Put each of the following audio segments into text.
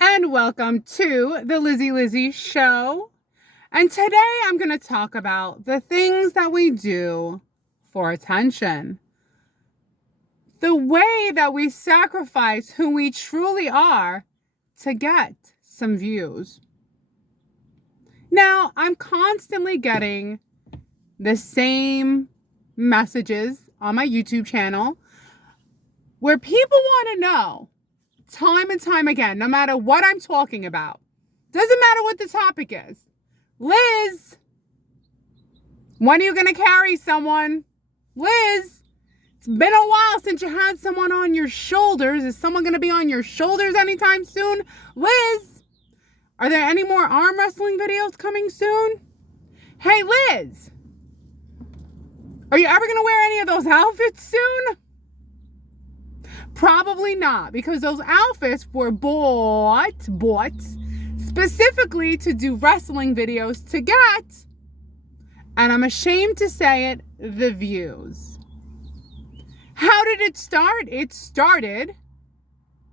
And welcome to the Lizzie Show. And today I'm going to talk about the things that we do for attention. The way that we sacrifice who we truly are to get some views. Now, I'm constantly getting the same messages on my YouTube channel where people want to know time and time again, no matter what I'm talking about. Doesn't matter what the topic is. Liz, when are you going to carry someone? Liz, it's been a while since you had someone on your shoulders. Is someone going to be on your shoulders anytime soon? Liz, are there any more arm wrestling videos coming soon? Hey, Liz, are you ever going to wear any of those outfits soon? Probably not, because those outfits were bought specifically to do wrestling videos to get, and I'm ashamed to say it, the views. How did it start? It started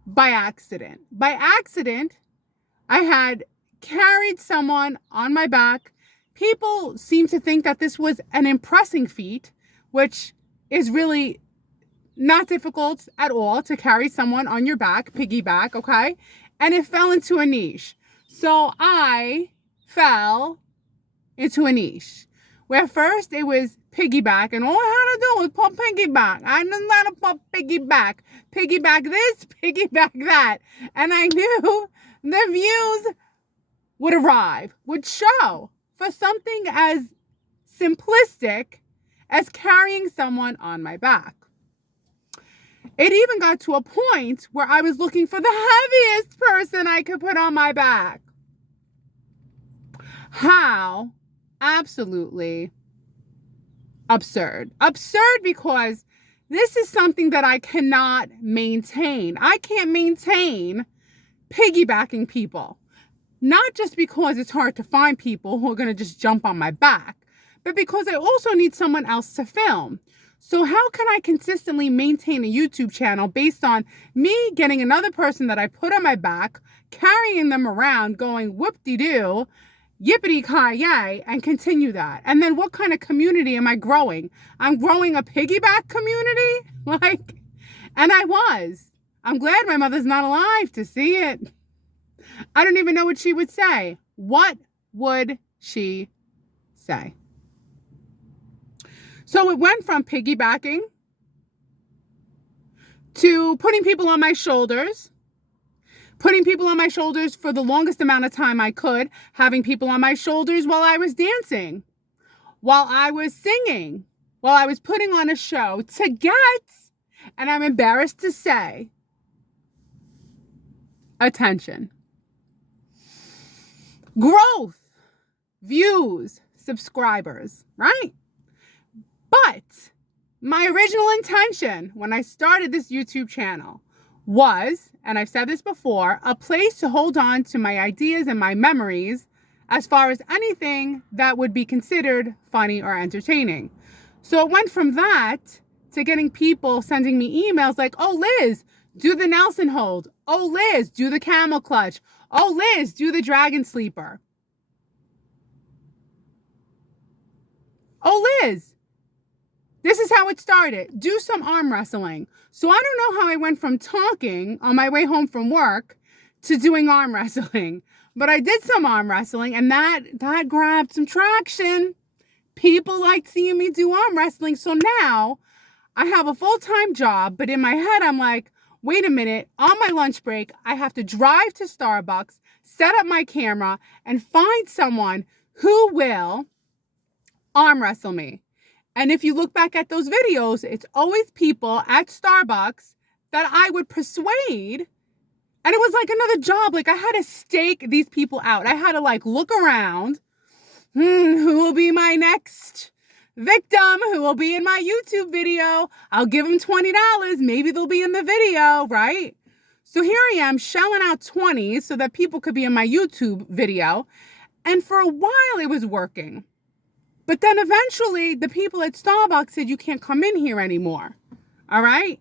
by accident. By accident, I had carried someone on my back. People seem to think that this was an impressing feat, which is really not difficult at all to carry someone on your back, piggyback, okay? And it fell into a niche. So I fell into a niche where first it was piggyback, and all I had to do was put piggyback. I didn't know how to put piggyback. Piggyback this, piggyback that. And I knew the views would arrive, would show for something as simplistic as carrying someone on my back. It even got to a point where I was looking for the heaviest person I could put on my back. How? Absolutely absurd. Absurd because this is something that I cannot maintain. I can't maintain piggybacking people. Not just because it's hard to find people who are going to just jump on my back, but because I also need someone else to film. So how can I consistently maintain a YouTube channel based on me getting another person that I put on my back, carrying them around, going whoop-de-doo, yippity-ki-yay, and continue that? And then what kind of community am I growing? I'm growing a piggyback community? And I was. I'm glad my mother's not alive to see it. I don't even know what she would say. What would she say? So it went from piggybacking to putting people on my shoulders for the longest amount of time I could, having people on my shoulders while I was dancing, while I was singing, while I was putting on a show to get, and I'm embarrassed to say, attention, growth, views, subscribers, right? But my original intention when I started this YouTube channel was, and I've said this before, a place to hold on to my ideas and my memories as far as anything that would be considered funny or entertaining. So it went from that to getting people sending me emails like, oh, Liz, do the Nelson hold. Oh, Liz, do the camel clutch. Oh, Liz, do the dragon sleeper. Oh, Liz, this is how it started. Do some arm wrestling. So I don't know how I went from talking on my way home from work to doing arm wrestling. But I did some arm wrestling, and that grabbed some traction. People liked seeing me do arm wrestling. So now I have a full-time job, but in my head I'm like, wait a minute, on my lunch break, I have to drive to Starbucks, set up my camera, and find someone who will arm wrestle me. And if you look back at those videos, it's always people at Starbucks that I would persuade. And it was like another job. Like I had to stake these people out. I had to look around. Who will be my next victim? Who will be in my YouTube video? I'll give them $20. Maybe they'll be in the video, right? So here I am shelling out 20 so that people could be in my YouTube video. And for a while it was working. But then eventually the people at Starbucks said, you can't come in here anymore. All right.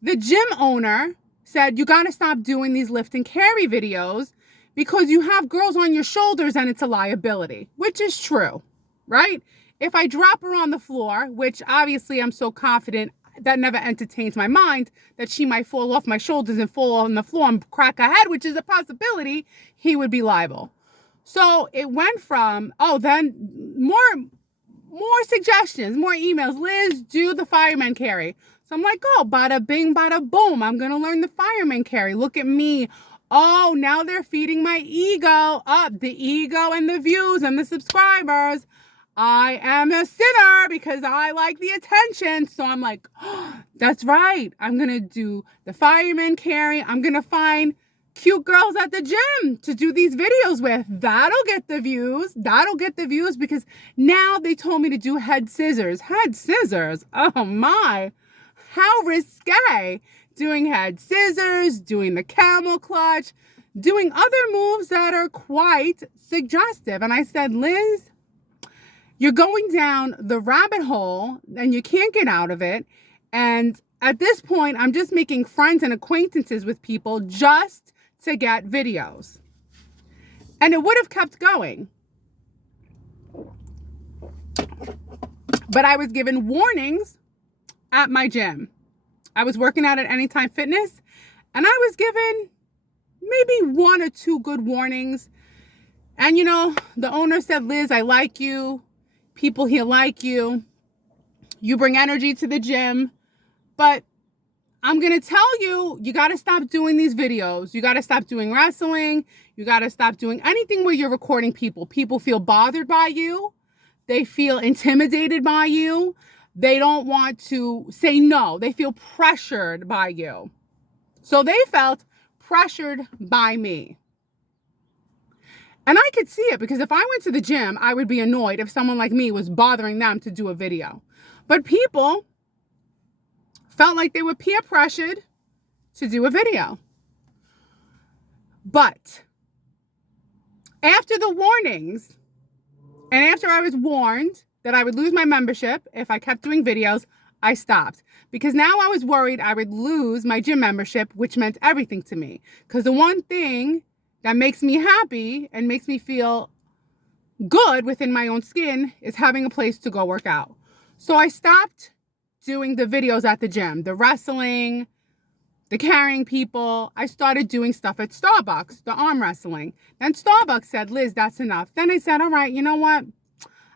The gym owner said, you got to stop doing these lift and carry videos because you have girls on your shoulders and it's a liability, which is true, right? If I drop her on the floor, which obviously I'm so confident that never entertains my mind that she might fall off my shoulders and fall on the floor and crack her head, which is a possibility, he would be liable. So it went from, then more suggestions, more emails. Liz, do the fireman carry. So I'm like, bada bing, bada boom. I'm going to learn the fireman carry. Look at me. Oh, now they're feeding my ego up, the ego and the views and the subscribers. I am a sinner because I like the attention. So I'm like, that's right. I'm going to do the fireman carry. I'm going to find cute girls at the gym to do these videos with. That'll get the views. That'll get the views because now they told me to do head scissors. Head scissors. Oh my. How risque. Doing head scissors, doing the camel clutch, doing other moves that are quite suggestive. And I said, Liz, you're going down the rabbit hole and you can't get out of it. And at this point, I'm just making friends and acquaintances with people just to get videos. And it would have kept going. But I was given warnings at my gym. I was working out at Anytime Fitness, and I was given maybe 1 or 2 good warnings. And the owner said, Liz, I like you. People here like you. You bring energy to the gym. But I'm going to tell you, you got to stop doing these videos. You got to stop doing wrestling. You got to stop doing anything where you're recording people. People feel bothered by you. They feel intimidated by you. They don't want to say no. They feel pressured by you. So they felt pressured by me. And I could see it because if I went to the gym, I would be annoyed if someone like me was bothering them to do a video. But people felt like they were peer pressured to do a video. But after the warnings, and after I was warned that I would lose my membership if I kept doing videos, I stopped. Because now I was worried I would lose my gym membership, which meant everything to me. Because the one thing that makes me happy and makes me feel good within my own skin is having a place to go work out. So I stopped doing the videos at the gym, the wrestling, the carrying people. I started doing stuff at Starbucks, the arm wrestling. Then Starbucks said, Liz, that's enough. Then I said, all right, you know what?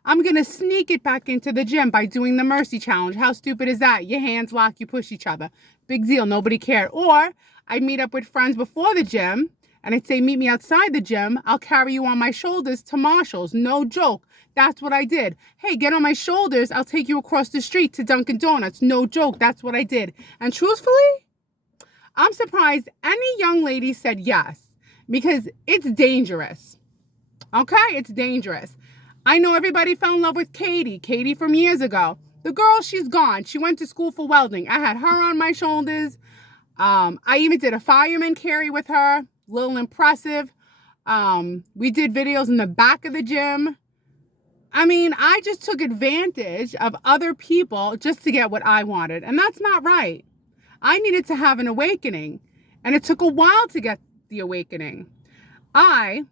I'm going to sneak it back into the gym by doing the Mercy Challenge. How stupid is that? Your hands lock, you push each other. Big deal. Nobody cared. Or I'd meet up with friends before the gym and I'd say, meet me outside the gym. I'll carry you on my shoulders to Marshall's. No joke. That's what I did. Hey, get on my shoulders. I'll take you across the street to Dunkin' Donuts. No joke. That's what I did. And truthfully, I'm surprised any young lady said yes because it's dangerous. Okay? It's dangerous. I know everybody fell in love with Katie from years ago. The girl, she's gone. She went to school for welding. I had her on my shoulders. I even did a fireman carry with her. Little impressive. We did videos in the back of the gym. I mean, I just took advantage of other people just to get what I wanted. And that's not right. I needed to have an awakening. And it took a while to get the awakening. I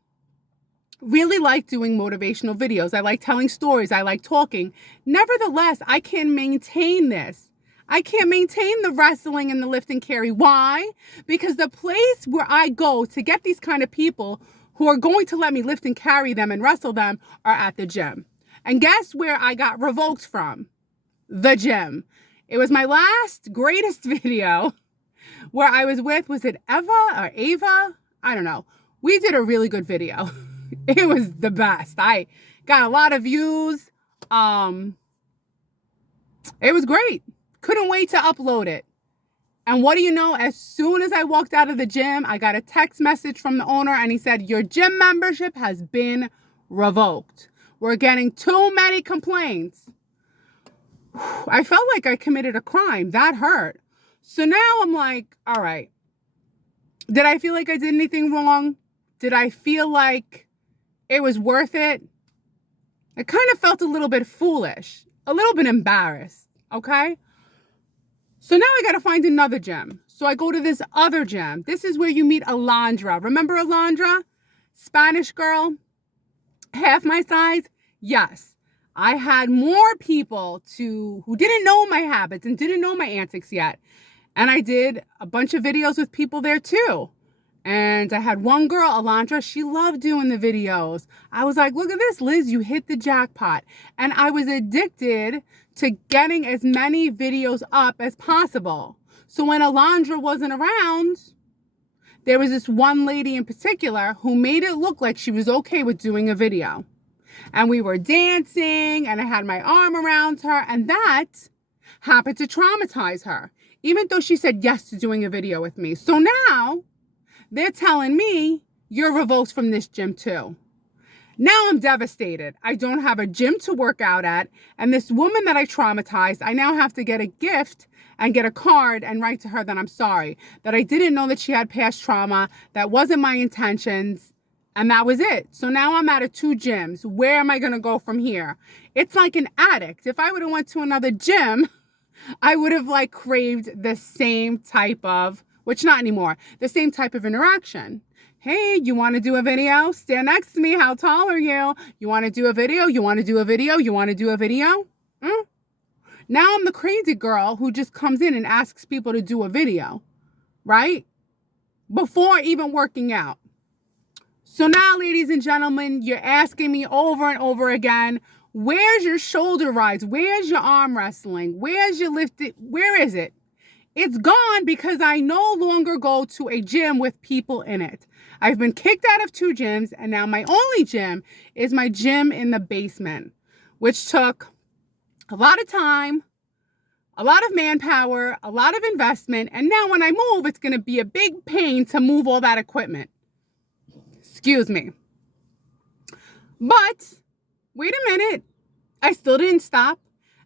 really like doing motivational videos. I like telling stories. I like talking. Nevertheless, I can't maintain this. I can't maintain the wrestling and the lift and carry. Why? Because the place where I go to get these kind of people who are going to let me lift and carry them and wrestle them are at the gym. And guess where I got revoked from? The gym. It was my last greatest video where I was with, was it Eva or Ava? I don't know. We did a really good video. It was the best. I got a lot of views. It was great. Couldn't wait to upload it. And what do you know? As soon as I walked out of the gym, I got a text message from the owner and he said, your gym membership has been revoked. We're getting too many complaints. I felt like I committed a crime. That hurt. So now I'm like, all right. Did I feel like I did anything wrong? Did I feel like it was worth it? I kind of felt a little bit foolish, a little bit embarrassed, okay? So now I got to find another gym. So I go to this other gym. This is where you meet Alondra. Remember Alondra? Spanish girl, half my size? Yes. I had more people who didn't know my habits and didn't know my antics yet. And I did a bunch of videos with people there too. And I had one girl, Alondra, she loved doing the videos. I was like, look at this, Liz, you hit the jackpot. And I was addicted to getting as many videos up as possible. So when Alondra wasn't around, there was this one lady in particular who made it look like she was okay with doing a video. And we were dancing and I had my arm around her, and that happened to traumatize her, even though she said yes to doing a video with me. So now they're telling me you're revoked from this gym too. Now I'm devastated. I don't have a gym to work out at. And this woman that I traumatized, I now have to get a gift and get a card and write to her that I'm sorry, that I didn't know that she had past trauma. That wasn't my intentions. And that was it. So now I'm out of 2 gyms. Where am I going to go from here? It's like an addict. If I would have went to another gym, I would have like craved the same type of, which not anymore, the same type of interaction. Hey, you want to do a video? Stand next to me. How tall are you? You want to do a video? You want to do a video? You want to do a video? Now I'm the crazy girl who just comes in and asks people to do a video, right? Before even working out. So now, ladies and gentlemen, you're asking me over and over again, where's your shoulder rides? Where's your arm wrestling? Where's your lifted? Where is it? It's gone because I no longer go to a gym with people in it. I've been kicked out of 2 gyms, and now my only gym is my gym in the basement, which took a lot of time, a lot of manpower, a lot of investment, and now when I move, it's going to be a big pain to move all that equipment. Excuse me. But wait a minute. I still didn't stop.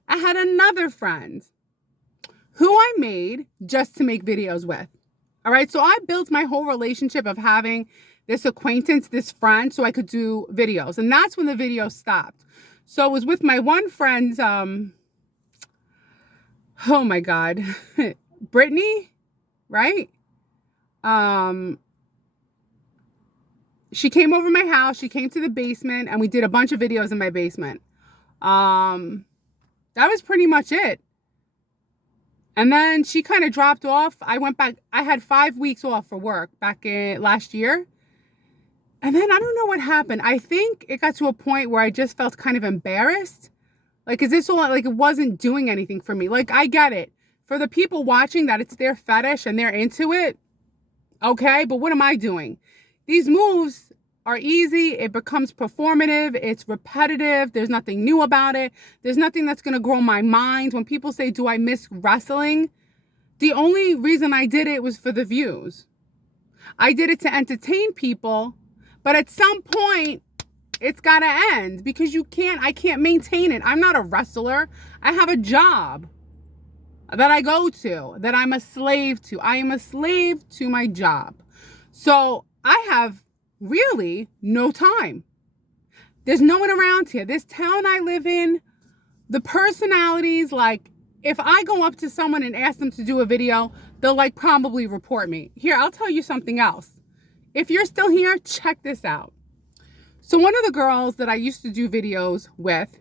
I had another friend who I made just to make videos with. All right. So I built my whole relationship of having this acquaintance, this friend, so I could do videos. And that's when the video stopped. So it was with my one friend, oh my God, Brittany, right? She came over my house. She came to the basement and we did a bunch of videos in my basement. That was pretty much it. And then she kind of dropped off. I went back. I had 5 weeks off for work back in last year. And then I don't know what happened. I think it got to a point where I just felt kind of embarrassed. Like, is this all, like, it wasn't doing anything for me. Like, I get it. For the people watching that it's their fetish and they're into it. Okay, but what am I doing? These moves are easy. It becomes performative. It's repetitive. There's nothing new about it. There's nothing that's going to grow my mind. When people say, do I miss wrestling? The only reason I did it was for the views. I did it to entertain people. But at some point, it's got to end because I can't maintain it. I'm not a wrestler. I have a job that I go to, that I'm a slave to. I am a slave to my job. So I have really no time. There's no one around here. This town I live in, the personalities, like, if I go up to someone and ask them to do a video, they'll like probably report me. Here, I'll tell you something else. If you're still here, check this out. So one of the girls that I used to do videos with,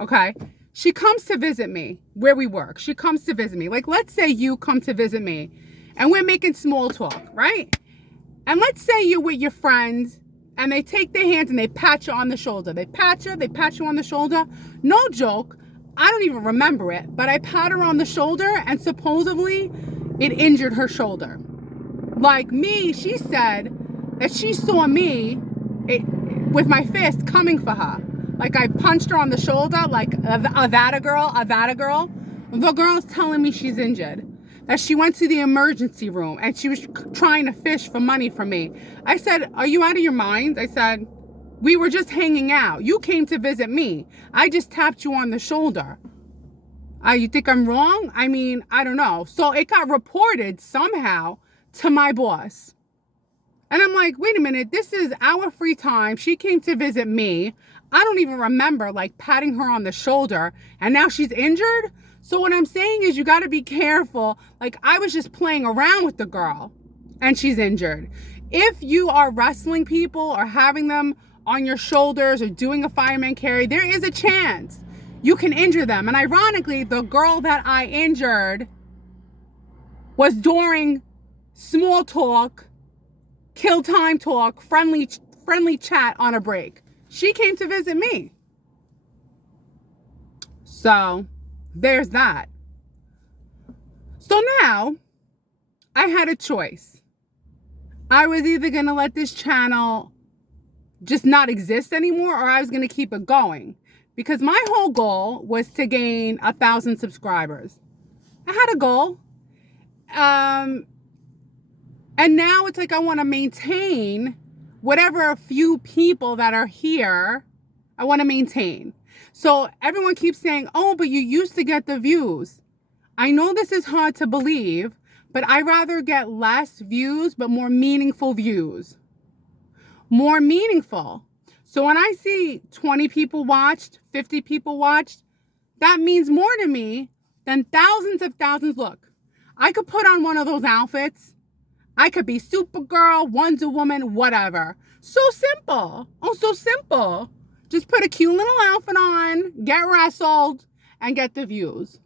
okay, she comes to visit me where we work. She comes to visit me. Like, let's say you come to visit me and we're making small talk, right? And let's say you're with your friends and they take their hands and they pat you on the shoulder. They pat you on the shoulder. No joke. I don't even remember it, but I pat her on the shoulder and supposedly it injured her shoulder. Like me, she said that she saw me with my fist coming for her. Like I punched her on the shoulder, like a that girl. The girl's telling me she's injured. That she went to the emergency room and she was trying to fish for money from me. I said, are you out of your mind? I said, we were just hanging out. You came to visit me. I just tapped you on the shoulder. You think I'm wrong? I mean, I don't know. So it got reported somehow to my boss. And I'm like, wait a minute, this is our free time. She came to visit me. I don't even remember like patting her on the shoulder, and now she's injured. So what I'm saying is you got to be careful. Like, I was just playing around with the girl and she's injured. If you are wrestling people or having them on your shoulders or doing a fireman carry, there is a chance you can injure them. And ironically, the girl that I injured was during small talk, kill time talk, friendly chat on a break. She came to visit me. So there's that. So now I had a choice. I was either going to let this channel just not exist anymore, or I was going to keep it going, because my whole goal was to gain 1,000 subscribers. I had a goal. And now it's like I want to maintain whatever few people that are here, I want to maintain. So everyone keeps saying, oh, but you used to get the views. I know this is hard to believe, but I rather get less views, but more meaningful views. More meaningful. So when I see 20 people watched, 50 people watched, that means more to me than thousands of thousands. Look, I could put on one of those outfits. I could be Supergirl, Wonder Woman, whatever. So simple. Oh, so simple. Just put a cute little outfit on, get wrestled, and get the views.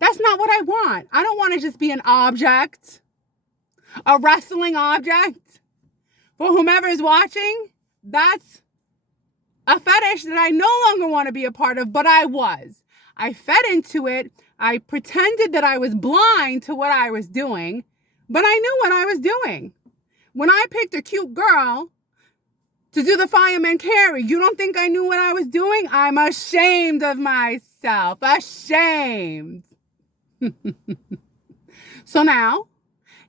That's not what I want. I don't want to just be an object, a wrestling object for whomever is watching. That's a fetish that I no longer want to be a part of, but I was. I fed into it. I pretended that I was blind to what I was doing, but I knew what I was doing. When I picked a cute girl to do the fireman carry, you don't think I knew what I was doing? I'm ashamed of myself. Ashamed. So now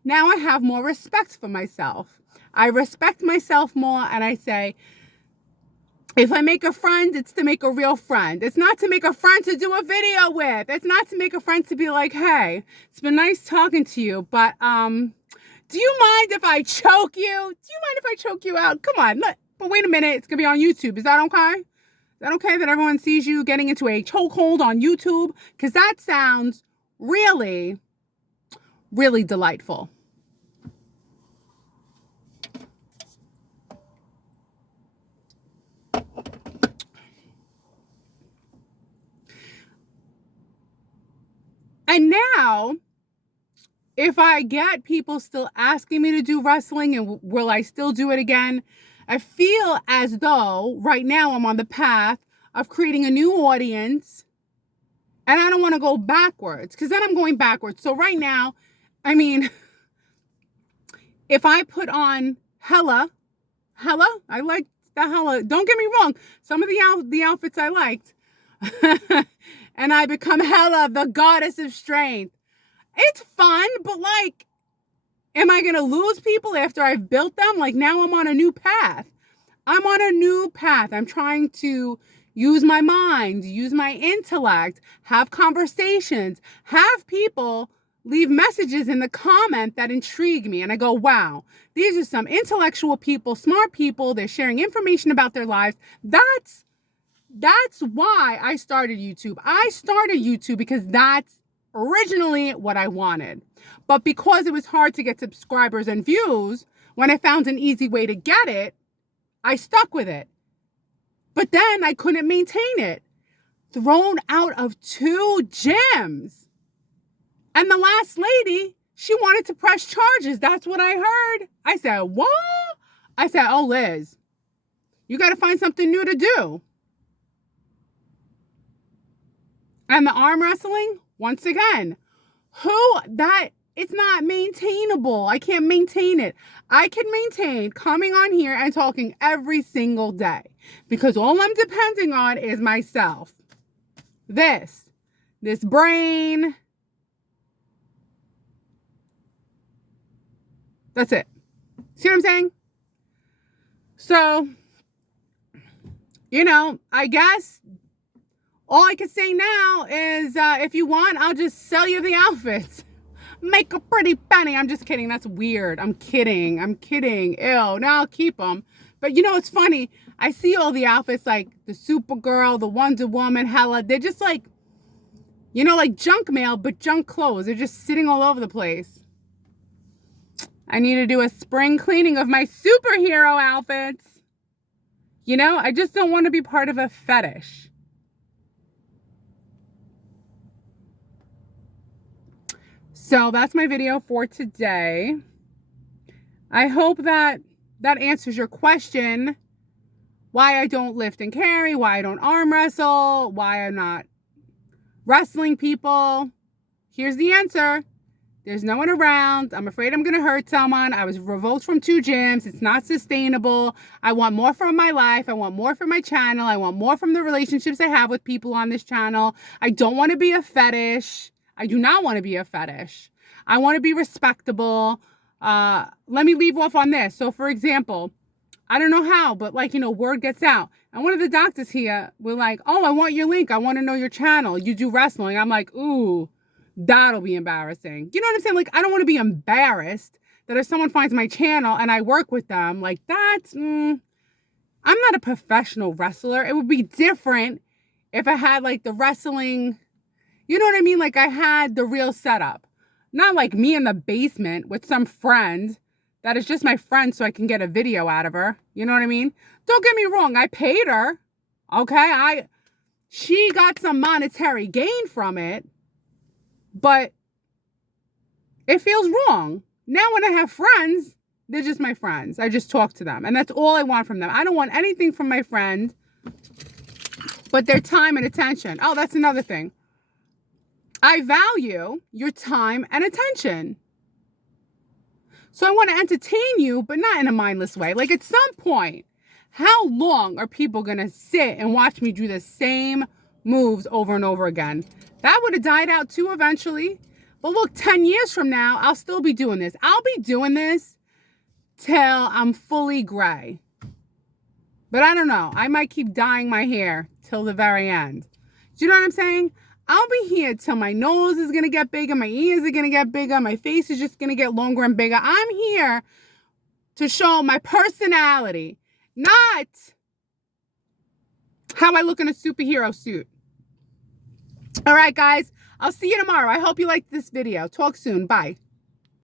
I have more respect for myself. I respect myself more, and I say, if I make a friend, it's to make a real friend. It's not to make a friend to do a video with. It's not to make a friend to be like, hey, it's been nice talking to you, but do you mind if I choke you? Do you mind if I choke you out? Come on, look. But wait a minute, it's gonna be on YouTube. Is that okay? Is that okay that everyone sees you getting into a chokehold on YouTube? Because that sounds really, really delightful. And now, if I get people still asking me to do wrestling, and will I still do it again? I feel as though right now I'm on the path of creating a new audience, and I don't want to go backwards, because then I'm going backwards. So right now, I mean, if I put on Hella, I like the Hella. Don't get me wrong. Some of the outfits I liked. And I become Hella, the goddess of strength. It's fun, but like, am I going to lose people after I've built them? Like, now I'm on a new path. I'm trying to use my mind, use my intellect, have conversations, have people leave messages in the comment that intrigue me. And I go, wow, these are some intellectual people, smart people. They're sharing information about their lives. That's why I started YouTube. I started YouTube because that's originally what I wanted. But because it was hard to get subscribers and views, when I found an easy way to get it, I stuck with it. But then I couldn't maintain it. Thrown out of 2 gyms. And the last lady, she wanted to press charges. That's what I heard. I said, what? I said, oh, Liz, you got to find something new to do. And the arm wrestling, once again, it's not maintainable. I can't maintain it. I can maintain coming on here and talking every single day, because all I'm depending on is myself. This brain. That's it. See what I'm saying? So, I guess all I can say now is, if you want, I'll just sell you the outfits. Make a pretty penny. I'm just kidding. That's weird. I'm kidding. I'm kidding. Ew. Now I'll keep them. But you know, it's funny. I see all the outfits like the Supergirl, the Wonder Woman, Hella. They're just like, you know, like junk mail, but junk clothes. They're just sitting all over the place. I need to do a spring cleaning of my superhero outfits. You know, I just don't want to be part of a fetish. So that's my video for today. I hope that answers your question. Why I don't lift and carry, why I don't arm wrestle, why I'm not wrestling people. Here's the answer. There's no one around. I'm afraid I'm going to hurt someone. I was revoked from 2 gyms. It's not sustainable. I want more from my life. I want more from my channel. I want more from the relationships I have with people on this channel. I don't want to be a fetish. I do not want to be a fetish. I want to be respectable. Let me leave off on this. So, for example, I don't know how, but like, you know, word gets out. And one of the doctors here were like, oh, I want your link. I want to know your channel. You do wrestling. I'm like, ooh, that'll be embarrassing. You know what I'm saying? Like, I don't want to be embarrassed that if someone finds my channel and I work with them, like that's, I'm not a professional wrestler. It would be different if I had like the wrestling, you know what I mean? Like I had the real setup, not like me in the basement with some friend that is just my friend so I can get a video out of her. You know what I mean? Don't get me wrong. I paid her. Okay. She got some monetary gain from it, but it feels wrong. Now when I have friends, they're just my friends. I just talk to them and that's all I want from them. I don't want anything from my friend but their time and attention. Oh, that's another thing. I value your time and attention. So I want to entertain you, but not in a mindless way. Like at some point, how long are people going to sit and watch me do the same moves over and over again? That would have died out too eventually. But look, 10 years from now, I'll still be doing this. I'll be doing this till I'm fully gray. But I don't know. I might keep dyeing my hair till the very end. Do you know what I'm saying? I'll be here till my nose is going to get bigger, my ears are going to get bigger, my face is just going to get longer and bigger. I'm here to show my personality, not how I look in a superhero suit. All right, guys, I'll see you tomorrow. I hope you liked this video. Talk soon. Bye.